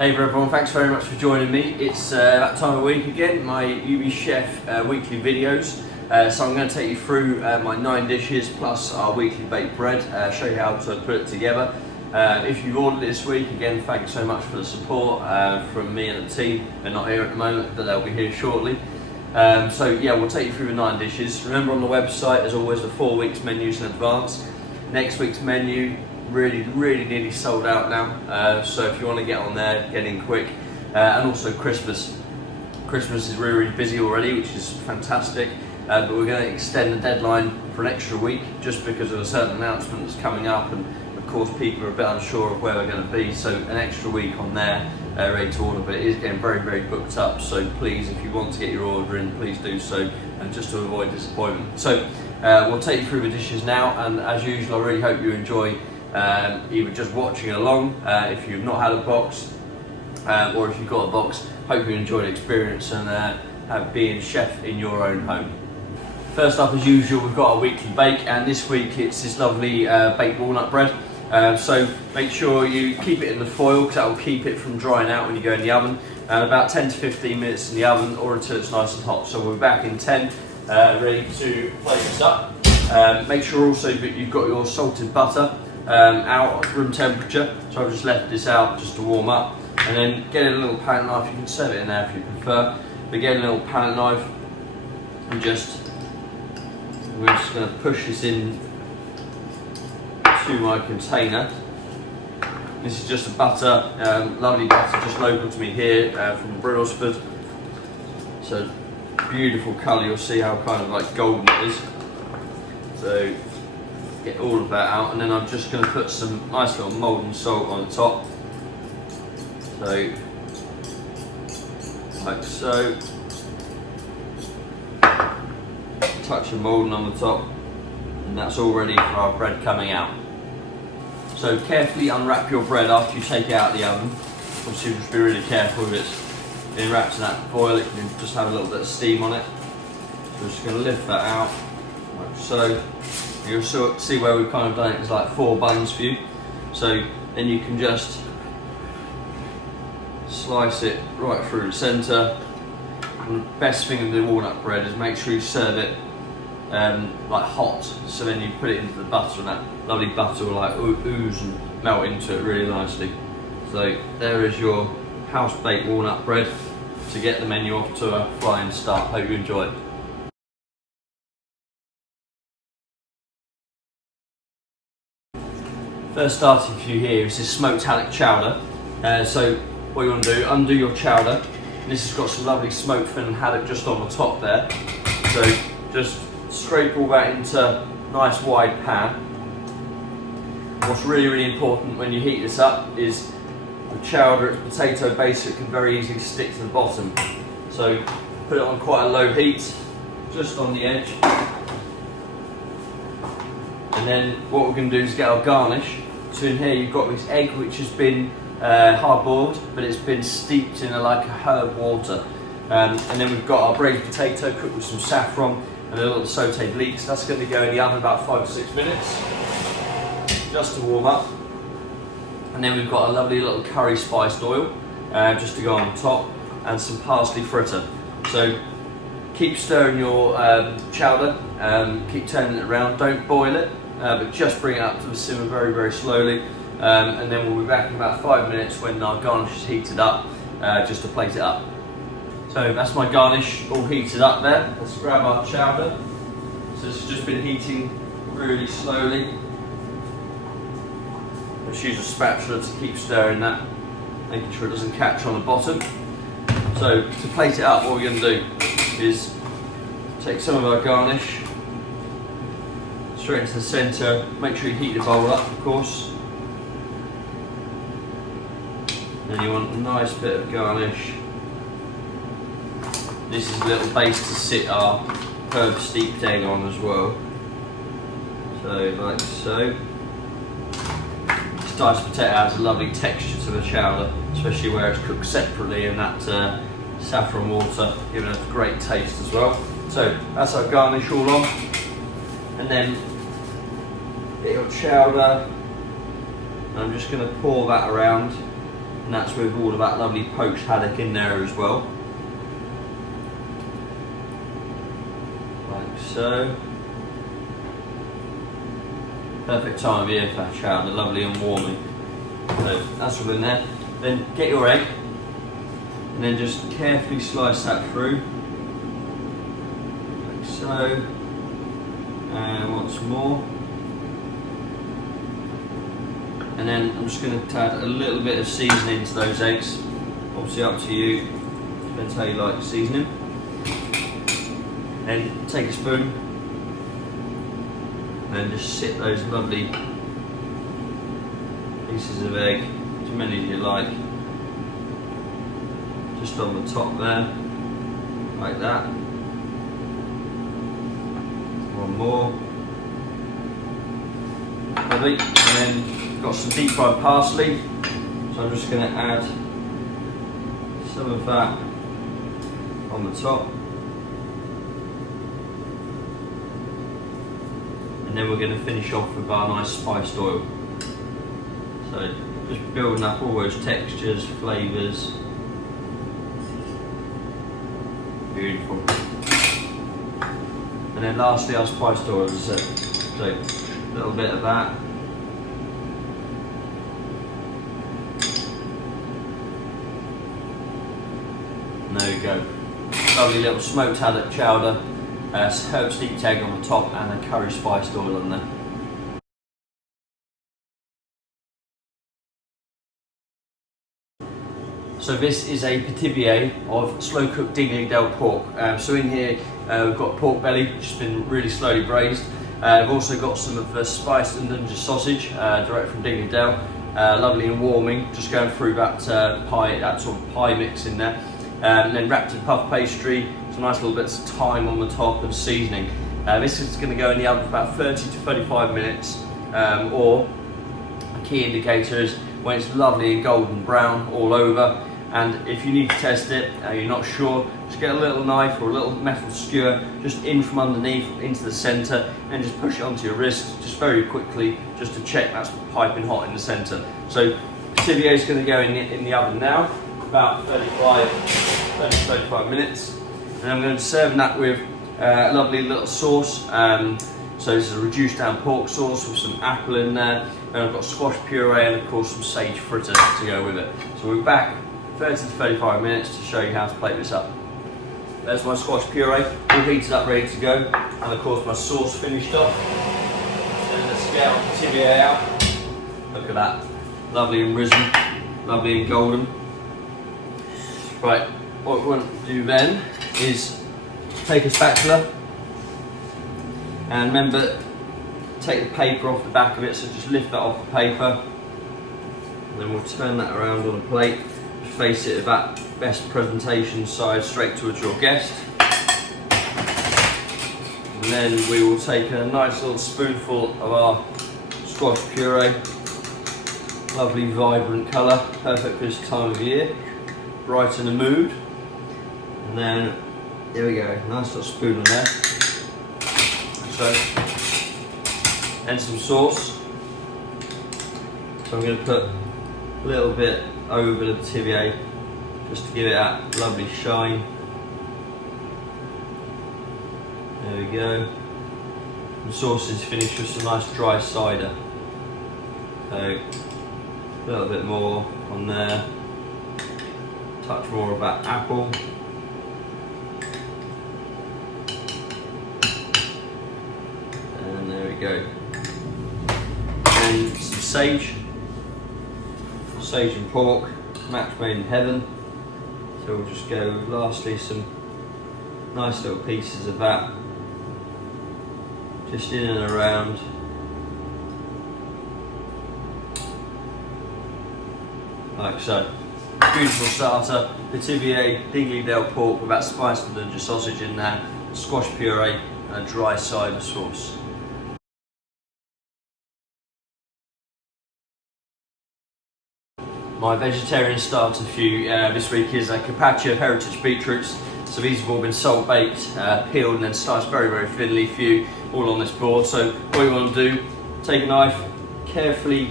Hey there everyone, thanks very much for joining me. It's that time of week again, my UBChef weekly videos. So I'm going to take you through my 9 dishes plus our weekly baked bread, show you how to put it together. If you've ordered this week, again thanks so much for the support from me and the team. They're not here at the moment, but they'll be here shortly. So yeah, we'll take you through the 9 dishes. Remember, on the website there's always the 4 weeks menus in advance. Next week's menu really nearly sold out now, so if you want to get on there, get in quick. And also Christmas is really busy already, which is fantastic, but we're going to extend the deadline for an extra week just because of a certain announcement that's coming up, and of course people are a bit unsure of where we're going to be, so an extra week on there ready to order, but it is getting very booked up. So please, if you want to get your order in, please do so, and just to avoid disappointment. So we'll take you through the dishes now, and as usual I really hope you enjoy either just watching along if you've not had a box, or if you've got a box. Hope you enjoy the experience and being chef in your own home. First up, as usual, we've got our weekly bake, and this week it's this lovely baked walnut bread. So make sure you keep it in the foil because that will keep it from drying out when you go in the oven, and about 10 to 15 minutes in the oven or until it's nice and hot. So we'll be back in 10, ready to plate this up. Make sure also that you've got your salted butter out at room temperature, so I've just left this out just to warm up, and then get a little palette knife. You can serve it in there if you prefer, but get a little palette knife and we're just going to push this in to my container. This is just a butter, lovely butter, just local to me here from Braised. So beautiful colour, you'll see how kind of like golden it is. So get all of that out, and then I'm just going to put some nice little molten salt on the top. So, like so. Touch of molten on the top, and that's all ready for our bread coming out. So carefully unwrap your bread after you take it out of the oven. Obviously just be really careful if it's being wrapped in that foil, it can just have a little bit of steam on it. So we're just going to lift that out, like so. You'll see where we've kind of done it, it's like 4 buns for you. So then you can just slice it right through the centre. And the best thing with the walnut bread is make sure you serve it like hot, so then you put it into the butter and that lovely butter will like ooze and melt into it really nicely. So there is your house baked walnut bread to get the menu off to a flying start. Hope you enjoy it. First starting for you here is this smoked haddock chowder. So what you want to do, undo your chowder. This has got some lovely smoked fin haddock just on the top there. So just scrape all that into a nice wide pan. What's really important when you heat this up is the chowder, it's potato based, so it can very easily stick to the bottom. So put it on quite a low heat, just on the edge. And then what we're going to do is get our garnish. So in here you've got this egg which has been hard boiled, but it's been steeped in like a herb water. And then we've got our braised potato cooked with some saffron and a little sautéed leeks. That's going to go in the oven about 5 to 6 minutes, just to warm up. And then we've got a lovely little curry spiced oil just to go on top, and some parsley fritter. So keep stirring your chowder, keep turning it around, don't boil it, but just bring it up to the simmer very slowly, and then we'll be back in about 5 minutes when our garnish is heated up, just to plate it up. So that's my garnish all heated up there. Let's grab our chowder. So this has just been heating really slowly. Let's use a spatula to keep stirring that, making sure it doesn't catch on the bottom. So to plate it up, what we're going to do is take some of our garnish straight into the centre. Make sure you heat the bowl up, of course. Then you want a nice bit of garnish. This is a little base to sit our herb steeped egg on as well. So like so. This diced potato adds a lovely texture to the chowder, especially where it's cooked separately in that saffron water, giving it a great taste as well. So that's our garnish all on. And then get your chowder, and I'm just going to pour that around and that's with all of that lovely poached haddock in there as well. Like so. Perfect time of year for that chowder, lovely and warming. So that's all in there. Then get your egg, and then just carefully slice that through, like so. And once more. And then I'm just going to add a little bit of seasoning to those eggs. Obviously up to you, depends how you like your seasoning. Then take a spoon and just sit those lovely pieces of egg, as many as you like, just on the top there, like that. One more. Lovely. And then got some deep fried parsley, so I'm just going to add some of that on the top. And then we're going to finish off with our nice spiced oil. So just building up all those textures, flavours. Beautiful. And then lastly our spiced oil, as I said. So a little bit of that. And there we go. Lovely little smoked haddock chowder. Herb steeped egg on the top and a curry spiced oil on there. So this is a Pithivier of slow cooked Dingley Dell pork. So in here we've got pork belly, which has been really slowly braised. We've also got some of the spiced and dungeon sausage, direct from Dingley Dell. Lovely and warming, just going through that pie, that sort of pie mix in there. And then wrapped in puff pastry, some nice little bits of thyme on the top and seasoning. This is going to go in the oven for about 30 to 35 minutes, or a key indicator is when it's lovely and golden brown all over. And if you need to test it, you're not sure, just get a little knife or a little metal skewer just in from underneath into the centre and just push it onto your wrist just very quickly, just to check that's piping hot in the centre. So Pithivier is going to go in the oven now, about 30 to 35 minutes, and I'm going to be serving that with a lovely little sauce. So this is a reduced down pork sauce with some apple in there, and I've got squash puree and of course some sage fritter to go with it. So we're back 30 to 35 minutes to show you how to plate this up. There's my squash puree, all heated up, ready to go, and of course my sauce finished off. And let's get our Pithivier out. Look at that, lovely and risen, lovely and golden. Right, what we want to do then is take a spatula, and remember, take the paper off the back of it, so just lift that off the paper, and then we'll turn that around on a plate, face it at that best presentation side straight towards your guest. And then we will take a nice little spoonful of our squash puree, lovely vibrant colour, perfect for this time of year. Brighten the mood, and then there we go, nice little spoon on there. So, and some sauce. So I'm going to put a little bit over the Pithivier just to give it that lovely shine. There we go. The sauce is finished with some nice dry cider. So a little bit more on there. Touch more of that apple. And there we go. And some sage. Sage and pork, match made in heaven. So we'll just go with lastly some nice little pieces of that. Just in and around. Like so. Beautiful starter, Pithivier Dingley Dell pork with that spiced and ginger sausage in there, squash puree and a dry cider sauce. My vegetarian starter for you this week is a Carpaccio heritage beetroots. So these have all been salt baked, peeled and then sliced very, very thinly for you, all on this board. So what you want to do, take a knife, carefully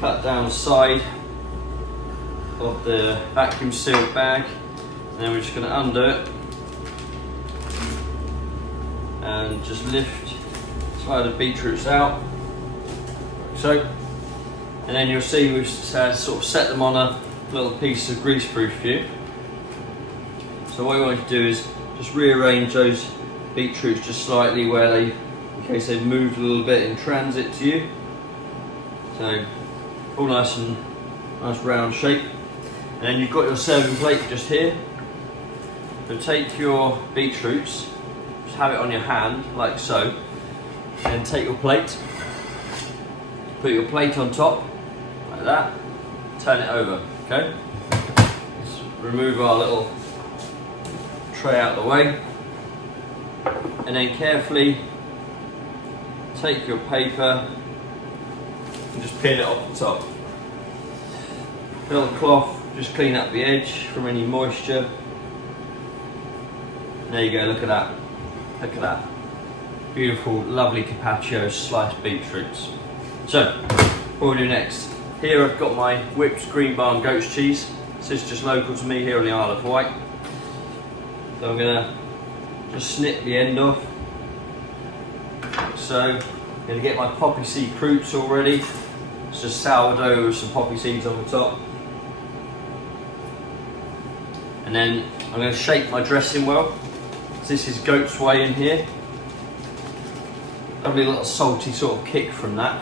cut down the side of the vacuum sealed bag, and then we're just going to undo it and just slide the beetroots out, like so. And then you'll see we've sort of set them on a little piece of greaseproof view. So what you want to do is just rearrange those beetroots just slightly in case they've moved a little bit in transit to you. So all nice round shape. And then you've got your serving plate just here. So take your beetroots, just have it on your hand like so, and take your plate, put your plate on top like that, turn it over, okay? Let's remove our little tray out of the way, and then carefully take your paper and just pin it off the top. Little cloth, just clean up the edge from any moisture. There you go, look at that. Look at that. Beautiful, lovely carpaccio sliced beetroots. So, what we'll do next. Here I've got my whipped green barn goat's cheese. This is just local to me here on the Isle of Wight. So I'm gonna just snip the end off. So, I'm gonna get my poppy seed croûtes all ready. It's just sourdough with some poppy seeds on the top. And then I'm gonna shape my dressing well. So this is goat's whey in here. Lovely little salty sort of kick from that.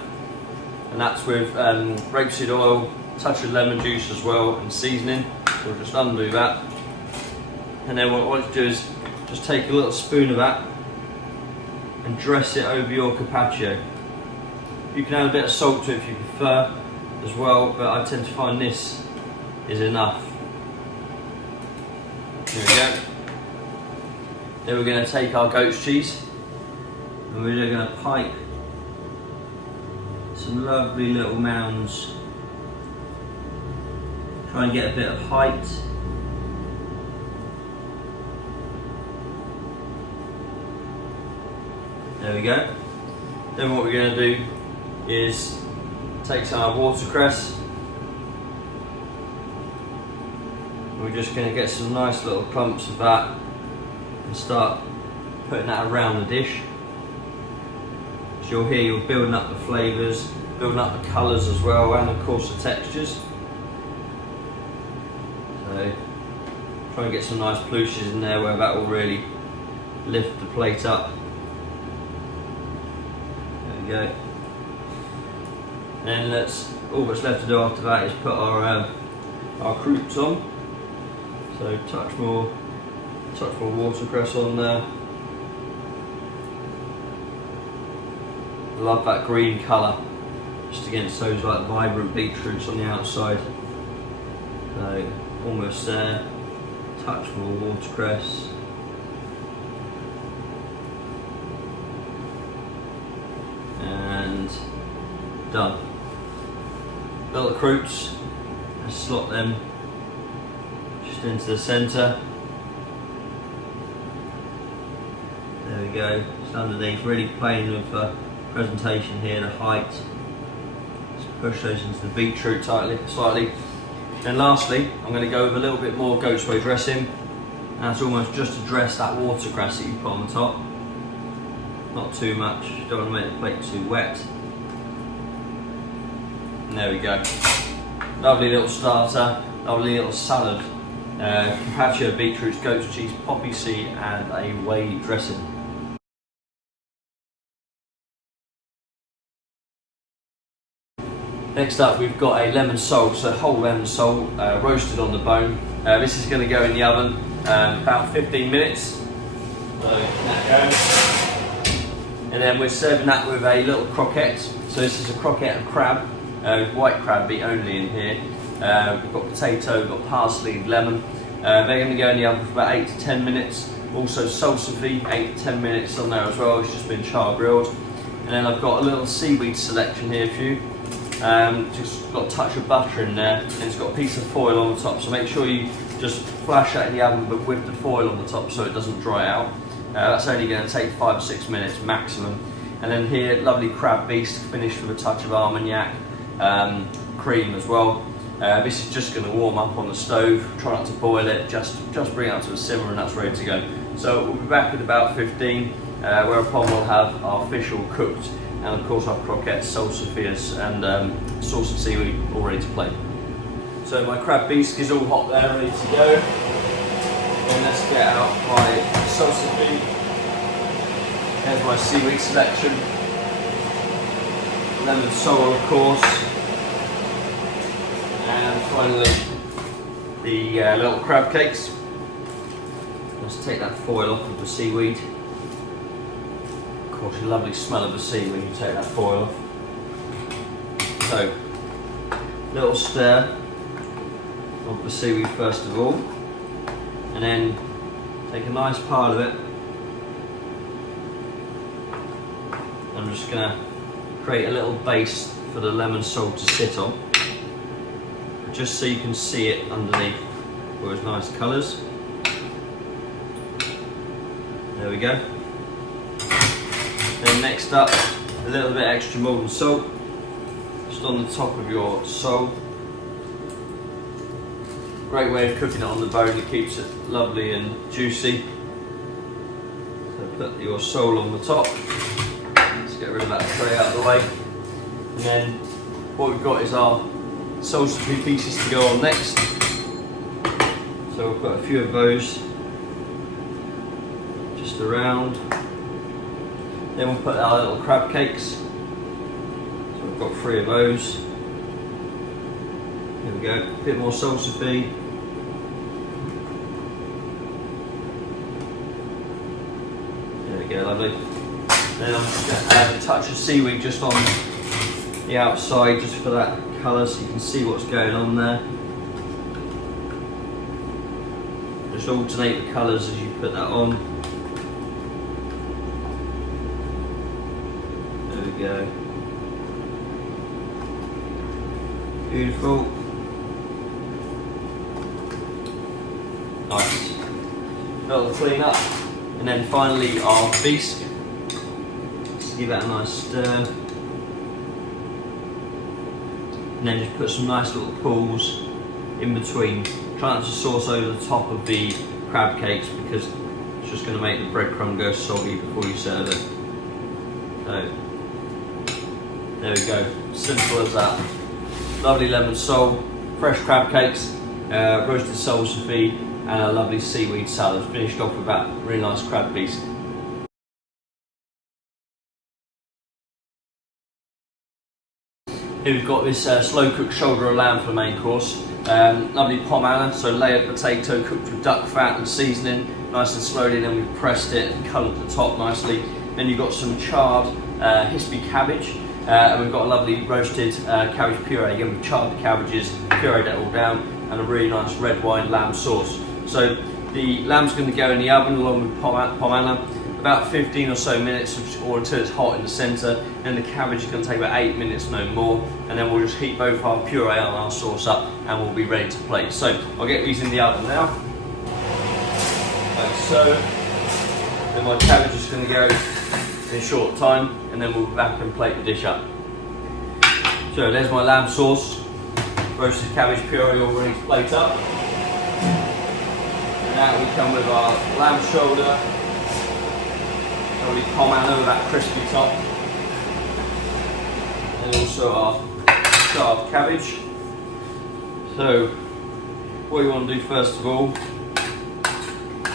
And that's with rapeseed oil, touch of lemon juice as well, and seasoning. So we'll just undo that. And then what I want to do is just take a little spoon of that and dress it over your carpaccio. You can add a bit of salt to it if you prefer as well, but I tend to find this is enough. There we go. Then we're going to take our goat's cheese and we're going to pipe some lovely little mounds. Try and get a bit of height. There we go. Then what we're going to do is take some of our watercress. We're just going to get some nice little clumps of that and start putting that around the dish. So you'll hear you're building up the flavours, building up the colours as well, and of course the textures. So try and get some nice ploushes in there where that will really lift the plate up. There we go. And then all that's left to do after that is put our croûtes on. So touch more watercress on there. I love that green colour, just against those like vibrant beetroots on the outside. So almost there. Touch more watercress. And done. Little croûtes, let's slot them just into the centre. There we go, just underneath, really playing with the presentation here, the height. Just push those into the beetroot slightly. And lastly, I'm going to go with a little bit more goat's whey dressing. And that's almost just to dress that watercress that you put on the top. Not too much, don't want to make the plate too wet. And there we go. Lovely little starter, lovely little salad. Carpaccio, beetroots, goat's cheese, poppy seed and a whey dressing. Next up we've got a lemon sole, so whole lemon sole roasted on the bone. This is going to go in the oven about 15 minutes. So that goes. And then we're serving that with a little croquette. So this is a croquette of crab, white crab meat only in here. We've got potato, we've got parsley, lemon. They're going to go in the oven for about 8 to 10 minutes. Also salsify, 8 to 10 minutes on there as well. It's just been char grilled. And then I've got a little seaweed selection here for you. Just got a touch of butter in there, and it's got a piece of foil on the top. So make sure you just flash that in the oven, but with the foil on the top so it doesn't dry out. That's only going to take 5 or 6 minutes maximum. And then here, lovely crab beast finished with a touch of armagnac, cream as well. This is just going to warm up on the stove. Try not to boil it, just bring it up to a simmer and that's ready to go. So we'll be back in about 15, whereupon we'll have our fish all cooked, and of course our croquettes, salsifis and sauce and seaweed all ready to plate. So my crab bisque is all hot there, ready to go. And let's get out my salsifis. Here's my seaweed selection. Lemon sole, of course. And finally, the little crab cakes. Let's take that foil off of the seaweed. Of course, a lovely smell of the sea when you take that foil off. So, little stir of the seaweed first of all, and then take a nice pile of it. I'm just going to create a little base for the lemon salt to sit on, just so you can see it underneath with those nice colours. There we go. Then next up, a little bit extra molten salt, just on the top of your sole. Great way of cooking it on the bone, it keeps it lovely and juicy. So put your sole on the top. Let's get rid of that tray out of the way. And then what we've got is our salsify pieces to go on next. So we'll put a few of those just around. Then we'll put our little crab cakes. So we've got 3 of those. There we go, a bit more salsify. There we go, lovely. Then I'm just going to add a touch of seaweed just on the outside, just for that colour, so you can see what's going on there. Just alternate the colours as you put that on. There we go. Beautiful. Nice. Little clean up. And then finally our bisque. Just give that a nice stir. And then just put some nice little pools in between. Try not to sauce over the top of the crab cakes because it's just going to make the breadcrumb go soggy before you serve it. So, there we go. Simple as that. Lovely lemon sole, fresh crab cakes, roasted salsify, and a lovely seaweed salad. Finished off with that really nice crab bisque. Here we've got this slow cooked shoulder of lamb for the main course. Lovely pomme anna, so layered potato cooked with duck fat and seasoning, nice and slowly. Then we've pressed it and coloured the top nicely. Then you've got some charred hispy cabbage, and we've got a lovely roasted cabbage puree. Again, we've charred the cabbages, pureed it all down, and a really nice red wine lamb sauce. So the lamb's going to go in the oven along with pomme anna. About 15 or so minutes, or until it's hot in the centre. Then the cabbage is going to take about 8 minutes, no more. And then we'll just heat both our puree and our sauce up, and we'll be ready to plate. So I'll get these in the oven now, like so. Then my cabbage is going to go in a short time, and then we'll be back and plate the dish up. So there's my lamb sauce, roasted cabbage puree all ready to plate up. And now we come with our lamb shoulder. Lovely pomme anna with that crispy top, and also our charred cabbage. So what you want to do first of all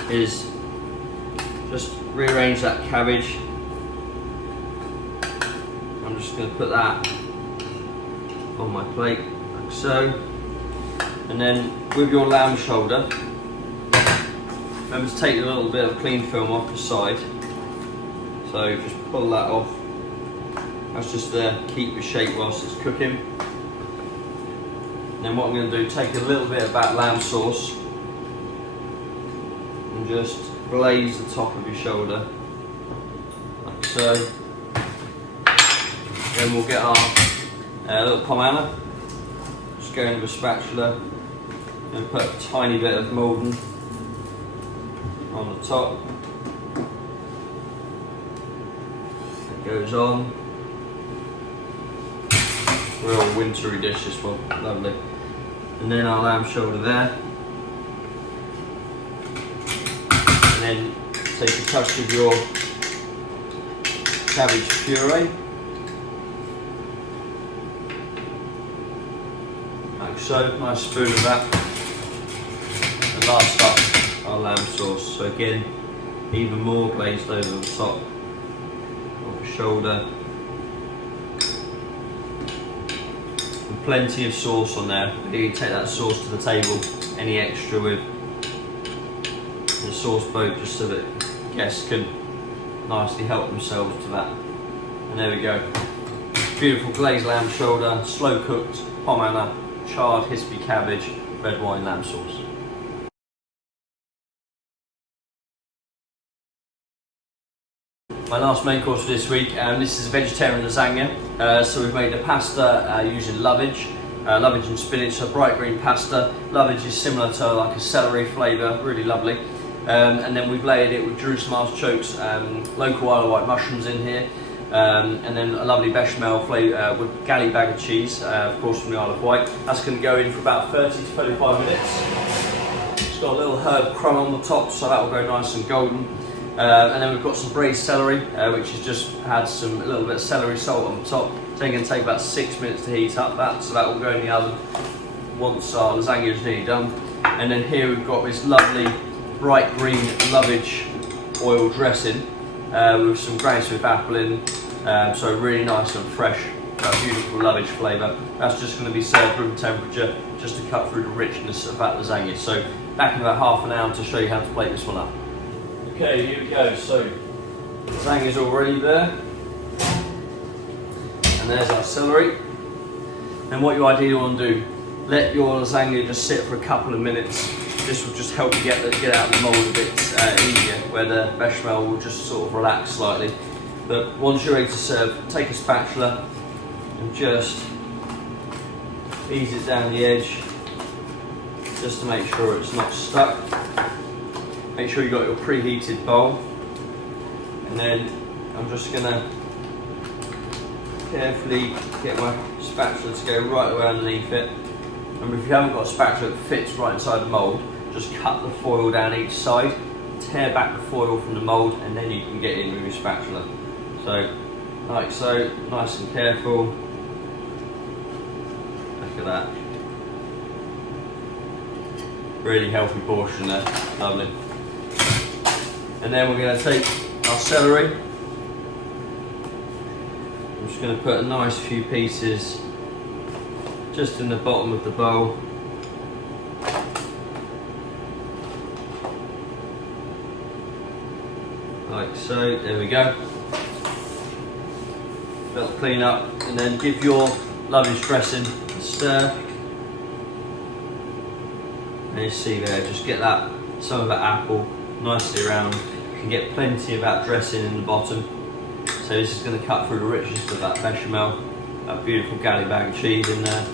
is just rearrange that cabbage. I'm just going to put that on my plate like so, and then with your lamb shoulder, remember to take a little bit of clean film off the side. So just pull that off. That's just there, keep the shape whilst it's cooking. And then what I'm going to do, take a little bit of that lamb sauce and just glaze the top of your shoulder, like so. Then we'll get our little pomme anna. Just go in with a spatula and put a tiny bit of Malden on the top. Goes on. Real wintry dish, this one, lovely. And then our lamb shoulder there. And then take a touch of your cabbage puree. Like so, nice spoon of that. And last up, our lamb sauce. So again, even more glazed over the top of the shoulder. And plenty of sauce on there. You can take that sauce to the table, any extra with the sauce boat, just so that guests can nicely help themselves to that. And there we go. Beautiful glazed lamb shoulder, slow cooked pomona, charred hispy cabbage, red wine lamb sauce. My last main course for this week, this is a vegetarian lasagna. So we've made a pasta using Loveage, Loveage and spinach, so bright green pasta. Loveage is similar to like a celery flavour, really lovely. And then we've layered it with Jerusalem artichokes, local Isle of Wight mushrooms in here, and then a lovely bechamel flavour with galley bag of cheese, of course from the Isle of Wight. That's going to go in for about 30 to 35 minutes. It's got a little herb crumb on the top, so that will go nice and golden. And then we've got some braised celery, which has just had a little bit of celery salt on the top. It's only going to take about 6 minutes to heat up that, so that will go in the oven once our lasagna is nearly done. And then here we've got this lovely bright green Lovage oil dressing with some Granny Smith apple in, so really nice and fresh, beautiful Lovage flavour. That's just going to be served room temperature, just to cut through the richness of that lasagna. So back in about half an hour to show you how to plate this one up. Okay, here we go. So lasagna's already there, and there's our celery. And what you ideally want to do, let your lasagna just sit for a couple of minutes. This will just help you get out of the mould a bit easier, where the bechamel will just sort of relax slightly. But once you're ready to serve, take a spatula and just ease it down the edge, just to make sure it's not stuck. Make sure you've got your preheated bowl, and then I'm just going to carefully get my spatula to go right away underneath it. And if you haven't got a spatula that fits right inside the mould, just cut the foil down each side, tear back the foil from the mould, and then you can get in with your spatula. So, like so, nice and careful. Look at that. Really healthy portion there, lovely. And then we're going to take our celery. I'm just going to put a nice few pieces just in the bottom of the bowl. Like so, there we go. Little clean up, and then give your Loveage dressing a stir. And you see there, just get that, some of that apple nicely around. You can get plenty of that dressing in the bottom. So this is going to cut through the richness of that bechamel. That beautiful galley bag of cheese in there.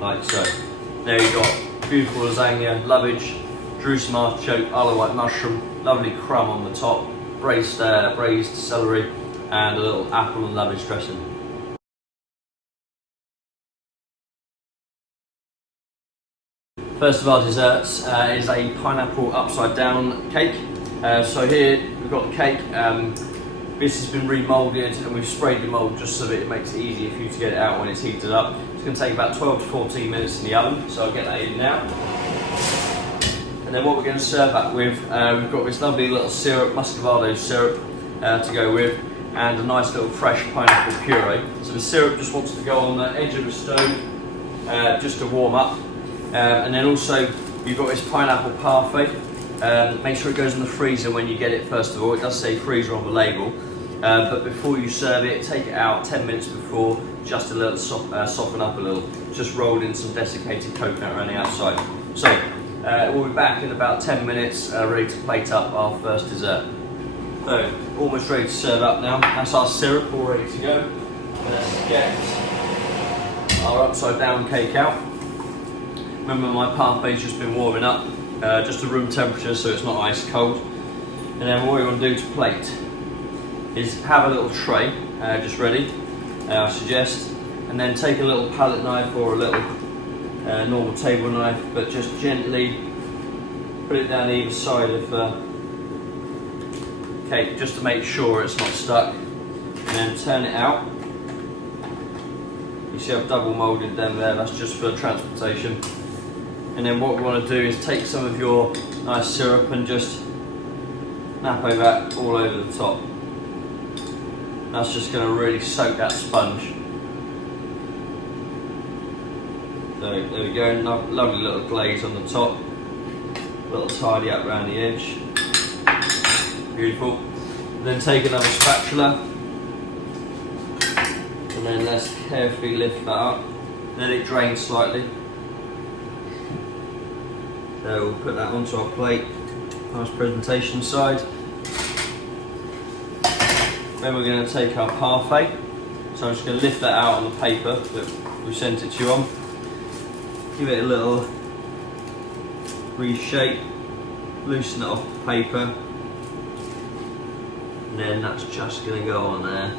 Like so. There you got beautiful lasagna, Loveage, Jerusalem artichoke, Isle of Wight mushroom, lovely crumb on the top, braised celery, and a little apple and Loveage dressing. First of our desserts is a pineapple upside down cake. So here we've got the cake. This has been remoulded, and we've sprayed the mould just so that it makes it easier for you to get it out when it's heated up. It's going to take about 12 to 14 minutes in the oven, so I'll get that in now. And then what we're going to serve that with, we've got this lovely little syrup, Muscovado syrup to go with, and a nice little fresh pineapple puree. So the syrup just wants to go on the edge of the stove just to warm up. And then also you've got this pineapple parfait. Make sure it goes in the freezer when you get it first of all. It does say freezer on the label. But before you serve it, take it out 10 minutes before, just to let it soften up a little. Just rolled in some desiccated coconut around the outside. So we'll be back in about 10 minutes, ready to plate up our first dessert. So almost ready to serve up now. That's our syrup all ready to go. Let's get our upside down cake out. Remember, my parfait's just been warming up, just to room temperature, so it's not ice cold. And then what we want to do to plate is have a little tray just ready, I suggest, and then take a little palette knife or a little normal table knife, but just gently put it down either side of the cake just to make sure it's not stuck, and then turn it out. You see I've double moulded them there, that's just for transportation. And then what we want to do is take some of your nice syrup and just nap over that all over the top. That's just going to really soak that sponge. So there we go, lovely little glaze on the top, a little tidy up around the edge, beautiful. And then take another spatula, and then let's carefully lift that up, let it drain slightly. So we'll put that onto our plate, nice presentation side. Then we're going to take our parfait, so I'm just going to lift that out on the paper that we sent it to you on. Give it a little reshape, loosen it off the paper, and then that's just going to go on there,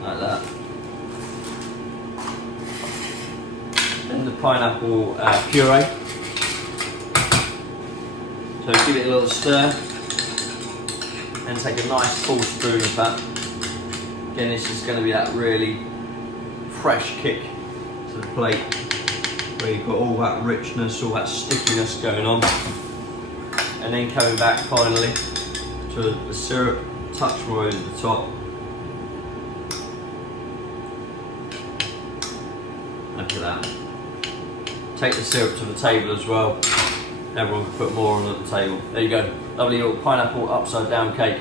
like that. Then the pineapple puree. So give it a little stir, and take a nice full spoon of that. Again, this is going to be that really fresh kick to the plate, where you've got all that richness, all that stickiness going on. And then coming back finally to the syrup, touch more over the top. Look at that. Take the syrup to the table as well. Everyone can put more on at the table. There you go. Lovely little pineapple upside down cake.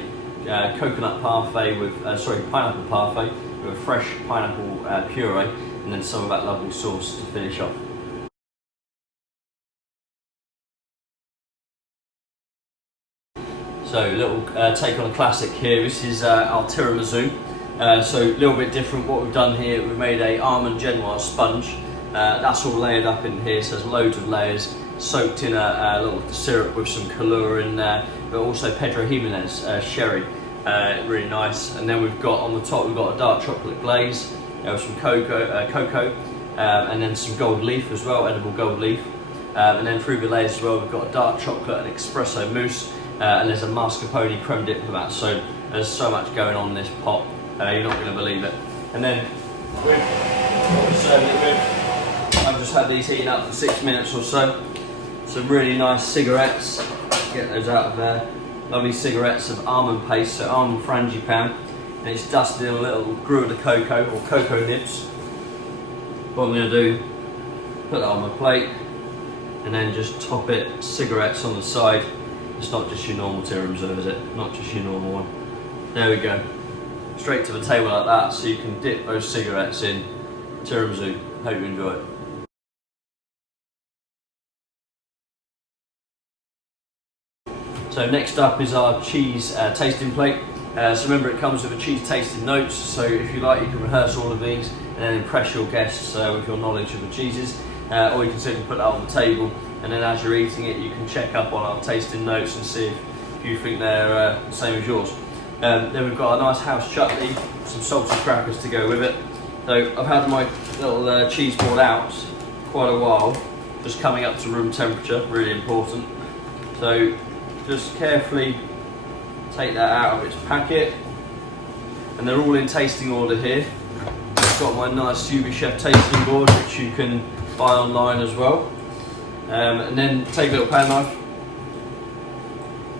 Coconut parfait with, pineapple parfait with a fresh pineapple puree, and then some of that lovely sauce to finish off. So a little take on a classic here. This is our tiramisu. So a little bit different. What we've done here, we've made a almond genoise sponge. That's all layered up in here, so there's loads of layers, soaked in a little syrup with some Kahlua in there, but also Pedro Jimenez sherry, really nice. And then we've got on the top, we've got a dark chocolate glaze with some cocoa, and then some gold leaf as well, edible gold leaf. And then through the layers as well, we've got a dark chocolate and espresso mousse, and there's a mascarpone creme dip for that. So there's so much going on in this pot, you're not going to believe it. And then what we're serving it with, I've just had these heating up for 6 minutes or so. Some really nice cigarettes, get those out of there. Lovely cigarettes of almond paste, so almond frangipane, and it's dusted in a little gruyere de cocoa or cocoa nibs. What I'm going to do, put that on my plate, and then just top it, cigarettes on the side. It's not just your normal tiramisu, is it? Not just your normal one. There we go. Straight to the table like that, so you can dip those cigarettes in tiramisu. Hope you enjoy it. So next up is our cheese tasting plate. So remember, it comes with a cheese tasting notes, so if you like you can rehearse all of these and then impress your guests with your knowledge of the cheeses, or you can simply put that on the table, and then as you're eating it you can check up on our tasting notes and see if you think they're the same as yours. Then we've got a nice house chutney, some salted crackers to go with it. So I've had my little cheese board out quite a while, just coming up to room temperature, really important. So just carefully take that out of its packet, and they're all in tasting order here. I've got my nice UBChef tasting board, which you can buy online as well. And then take a little pan knife.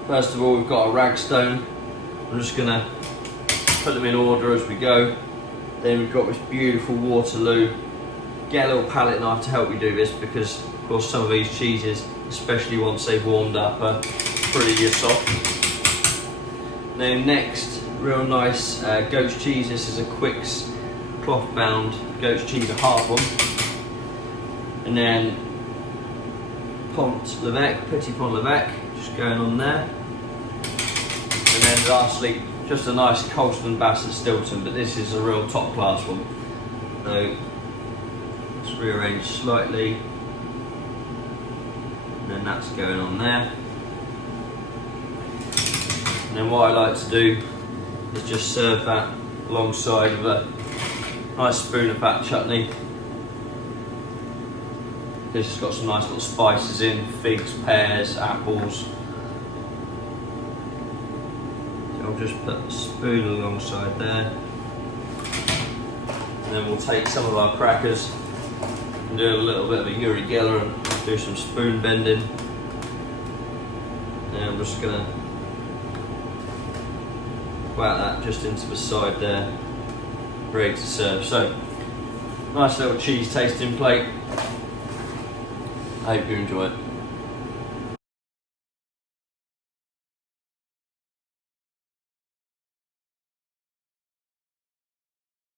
First of all, we've got a ragstone. I'm just going to put them in order as we go. Then we've got this beautiful Waterloo. Get a little palette knife to help you do this, because of course some of these cheeses, especially once they've warmed up, are pretty soft. Then next, real nice goat's cheese. This is a Quicks cloth bound goat's cheese, a hard one. And then Petit Pont l'Evêque, just going on there. And then lastly, just a nice Colston Bassett Stilton, but this is a real top class one. So let's rearrange slightly, and then that's going on there. And then what I like to do is just serve that alongside of a nice spoon of that chutney. This has got some nice little spices in, figs, pears, apples. So I'll just put a spoon alongside there. And then we'll take some of our crackers and do a little bit of a Yuri Geller and do some spoon bending. And I'm just going to whack that just into the side there, ready to serve. So, nice little cheese tasting plate. I hope you enjoy it.